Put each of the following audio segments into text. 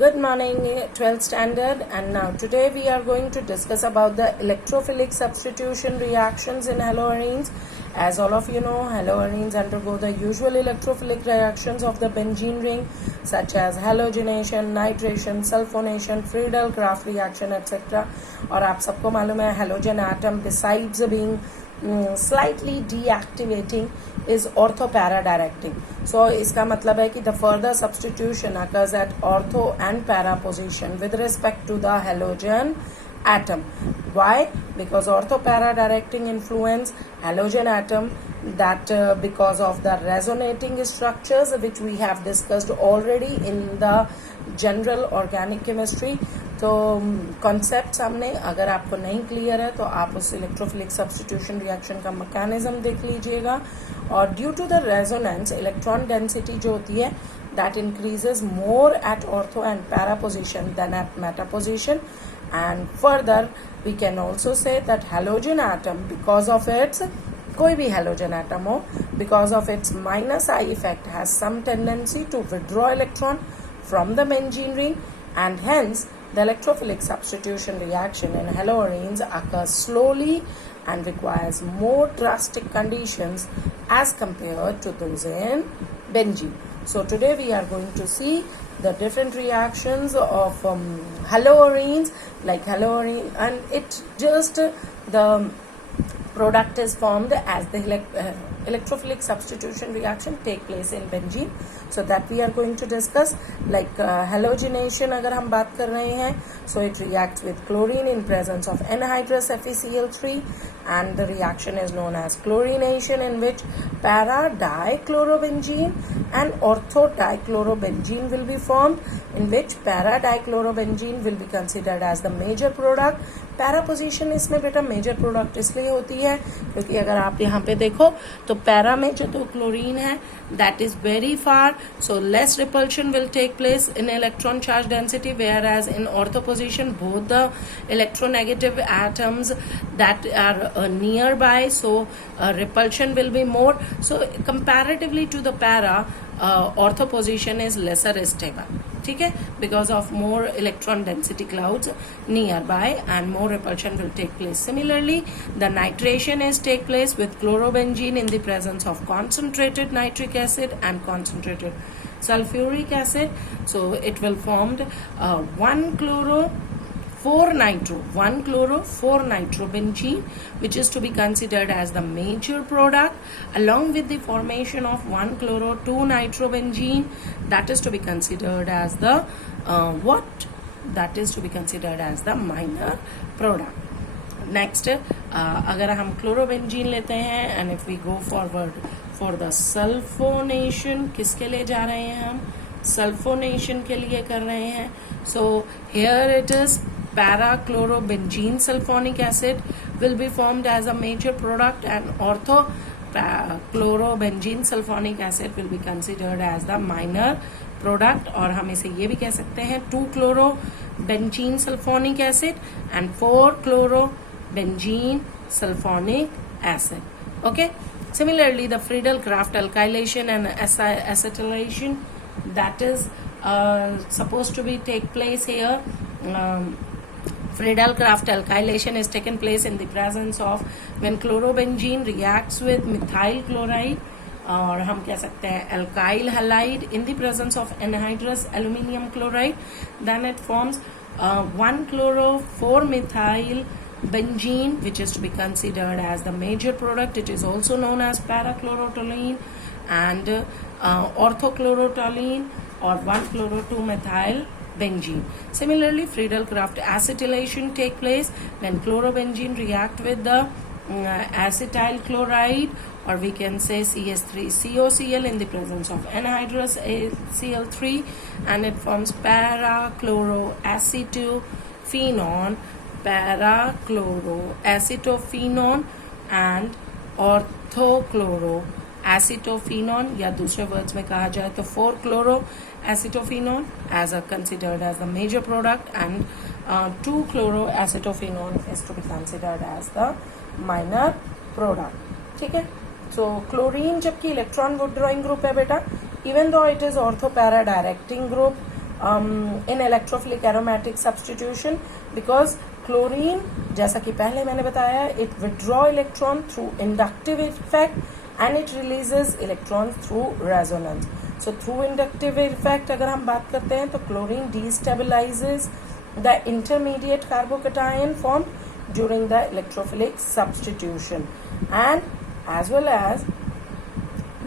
Good morning, 12th standard, and now today we are going to discuss about the electrophilic substitution reactions in haloarenes. As all of you know, haloarenes undergo the usual electrophilic reactions of the benzene ring such as halogenation, nitration, sulfonation, Friedel-Crafts reaction, etc. और आप सबको मालूम है halogen atom besides being slightly deactivating is ortho-para directing. So इसका मतलब है कि the further substitution occurs at ortho and para position with respect to the halogen atom. Why? Because ortho-para directing influence halogen atom that because of the resonating structures which we have discussed already in the general organic chemistry. तो concept सामने अगर आपको नहीं clear है तो आप उस electrophilic substitution reaction का मैकेनिज्म देख लीजिएगा. और due to the resonance electron density जो होती है that increases more at ortho and para position then at meta position. And further we can also say that halogen atom because of its कोई भी halogen atom हो because of its minus I effect has some tendency to withdraw electron from the benzene ring, and hence the electrophilic substitution reaction in haloarenes occurs slowly and requires more drastic conditions as compared to those in benzene. So today we are going to see the different reactions of haloarenes, like haloarene, and it just the product is formed as the electrophilic substitution reaction take place in benzene. So that we are going to discuss. Like halogenation अगर हम बात कर रहे हैं, so it reacts with chlorine in presence of anhydrous FeCl3, and the reaction is known as chlorination, in which para dichlorobenzene and ortho dichlorobenzene will be formed, in which para dichlorobenzene will be considered as the major product. Para position इसमें बेटा major product इसलिए होती है क्योंकि अगर आप यहाँ पे देखो तो पैरा में जो तो क्लोरीन है that is very far, so less repulsion will take place in electron charge density, whereas in ortho position both the electronegative atoms that are nearby, so repulsion will be more. So comparatively to the para, ortho position is lesser stable. ठीक है, because of more electron density clouds nearby and more repulsion will take place. Similarly, the nitration is take place with chlorobenzene in the presence of concentrated nitric acid and concentrated sulfuric acid. So it will formed 1-chloro-4-nitrobenzene, which is to be considered as the major product, along with the formation of 1-chloro-2-nitrobenzene, that is to be considered as the that is to be considered as the minor product. Next, अगर हम chlorobenzene लेते हैं and if we go forward for the sulfonation, किसके लिए जा रहे हैं हम? सल्फोनेशन के लिए कर रहे हैं. So here it is para-chlorobenzene sulfonic acid will be formed as a major product, and ortho-chlorobenzene sulfonic acid will be considered as the minor product. और हम इसे ये भी कह सकते हैं 2-chlorobenzene sulfonic acid and 4-chlorobenzene sulfonic acid. Okay. Similarly, the Friedel-Crafts alkylation and acetylation that is supposed to be take place here. Friedel-Crafts alkylation is taken place in the presence of when chlorobenzene reacts with methyl chloride, और हम कह सकते हैं alkyl halide in the presence of anhydrous aluminium chloride. Then it forms 1-chloro-4-methyl benzene, which is to be considered as the major product. It is also known as para-chlorotoluene and orthochlorotoluene or 1-chloro-2-methyl benzene. Similarly, Friedel-Crafts acetylation take place when chlorobenzene react with the acetyl chloride, or we can say CS3COCl in the presence of anhydrous Cl3, and it forms para-chloroacetophenone and orthochloroacetophenone, या दूसरे words में कहा जाए तो 4-chloroacetophenone as a considered as the major product, and 2-chloroacetophenone is to be considered as the minor product. ठीक है. So chlorine जबकि electron withdrawing group है बेटा, even though it is ortho para directing group, in electrophilic aromatic substitution because chlorine, जैसा कि पहले मैंने बताया, it withdraw electron through inductive effect and it releases electrons through resonance. So through inductive effect अगर हम बात करते हैं तो chlorine destabilizes the intermediate carbocation formed during the electrophilic substitution, and as well as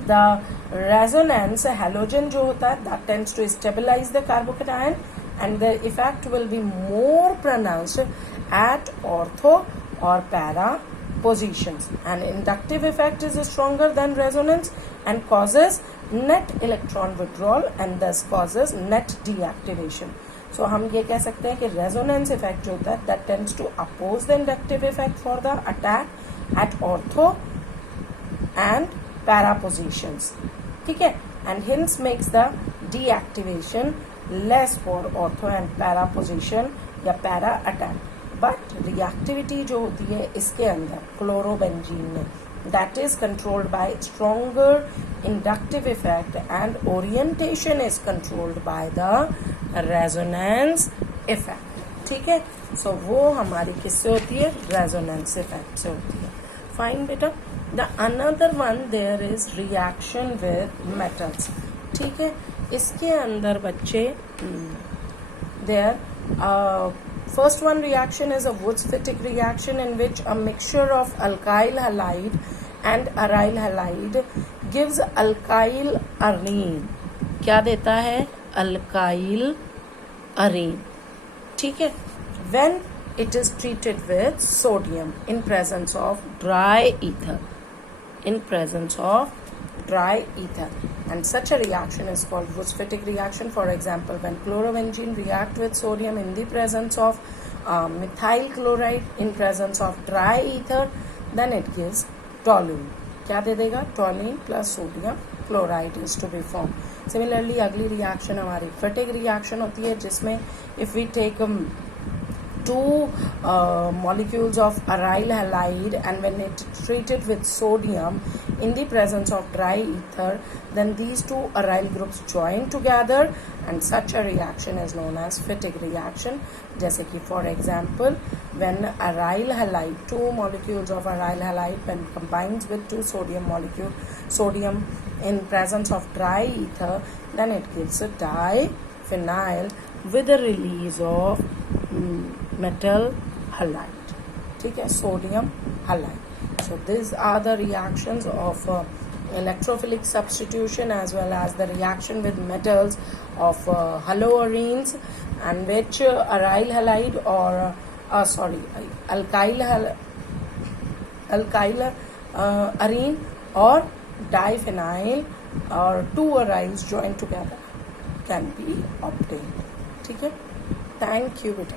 the resonance halogen जो होता है that tends to stabilize the carbocation and the effect will be more pronounced at ortho or para positions, and inductive effect is stronger than resonance and causes net electron withdrawal and thus causes net deactivation. So हम ये कह सकते हैं कि resonance effect जो होता है that tends to oppose the inductive effect for the attack at ortho and para positions, ठीक है, and hence makes the deactivation less for ortho and para position या para attack. But reactivity जो होती है इसके अंदर क्लोरोबेंजीन में that is controlled by stronger inductive effect and orientation is controlled by the resonance effect, ठीक है. So वो हमारी किससे होती है, resonance effect से होती है. Fine बेटा. The another one there is reaction with metals, ठीक है. इसके अंदर बच्चे there first one reaction is a Wurtz-Fittig reaction in which a mixture of alkyl halide and aryl halide gives alkyl arene. क्या देता है, alkyl arene, ठीक है. When it is treated with sodium in presence of dry ether, and such a reaction is called Wurtz-Fittig reaction. For example, when chlorobenzene react with sodium in the presence of methyl chloride in presence of dry ether, then it gives toluene. क्या दे देगा, toluene plus sodium chloride is to be formed. Similarly, अगली reaction हमारी Fittig reaction होती है जिसमें if we take two molecules of aryl halide and when it is treated with sodium in the presence of dry ether, then these two aryl groups join together and such a reaction is known as Fittig reaction. जैसे कि for example, when aryl halide, two molecules of aryl halide when combines with two sodium in presence of dry ether, then it gives a diphenyl with a release of metal halide, ठीक है, sodium halide. So these are the reactions of electrophilic substitution as well as the reaction with metals of haloarenes, and which aryl halide or alkyl arene or diphenyl or two aryls joined together can be obtained, ठीक है. Thank you बेटा.